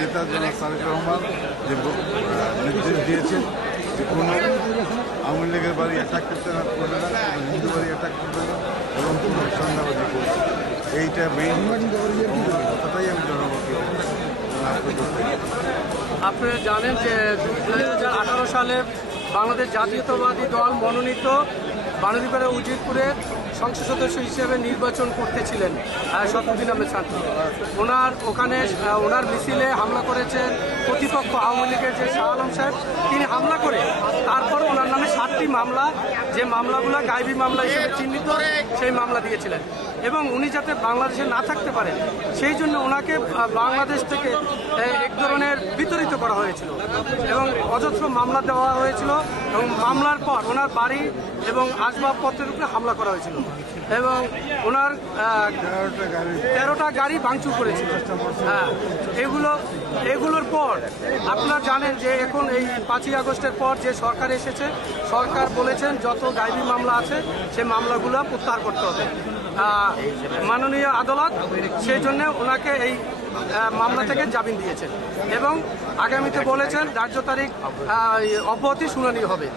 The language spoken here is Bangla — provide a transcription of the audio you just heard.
নেতা জনাব তারেক রহমান যে নির্দেশ দিয়েছেন যে কোনো আওয়ামী লীগের বাড়ি অ্যাটাক করতে করবে না, হিন্দু বাড়ি অ্যাটাক করবে না এবং কোনো সন্ধ্যাবাজি করবে। এইটা মেইন কথাটাই আমি জনগণকে। আপনারা জানেন যে 2018 সালে বাংলাদেশ জাতীয়তাবাদী দল মনোনীত বাণীপাড়া উজিরপুরে সংসদ সদস্য হিসেবে নির্বাচন করতেছিলেন শতদিন আহমেদ শান্তি। ওনার মিছিলে হামলা করেছেন প্রতিপক্ষ আওয়ামী লীগের যে শাহ আলম সাহেব, তিনি হামলা করে তারপর ওনার নামে 7টি মামলা, যে মামলাগুলো গায়েবী মামলা হিসেবে চিহ্নিত, সেই মামলা দিয়েছিলেন। এবং উনি যাতে বাংলাদেশে না থাকতে পারেন সেই জন্য ওনাকে বাংলাদেশ থেকে এক ধরনের বিতাড়িত করা হয়েছিল এবং অজস্র মামলা দেওয়া হয়েছিল এবং মামলার পর ওনার বাড়ি এবং আসবাবপত্রের উপরে হামলা করা হয়েছিল এবং ওনার 13টা গাড়ি ভাঙচুর করেছিল। হ্যাঁ, এগুলোর পর আপনারা জানেন যে এখন এই 5ই আগস্টের পর যে সরকার এসেছে, সরকার বলেছেন যত গায়েবী মামলা আছে সেই মামলাগুলো প্রত্যাহার করতে হবে। মাননীয় আদালত সেই জন্য ওনাকে এই মামলা থেকে জামিন দিয়েছেন এবং আগামীতে বলেছেন ধার্য তারিখ অব্যাহতি শুনানি হবে।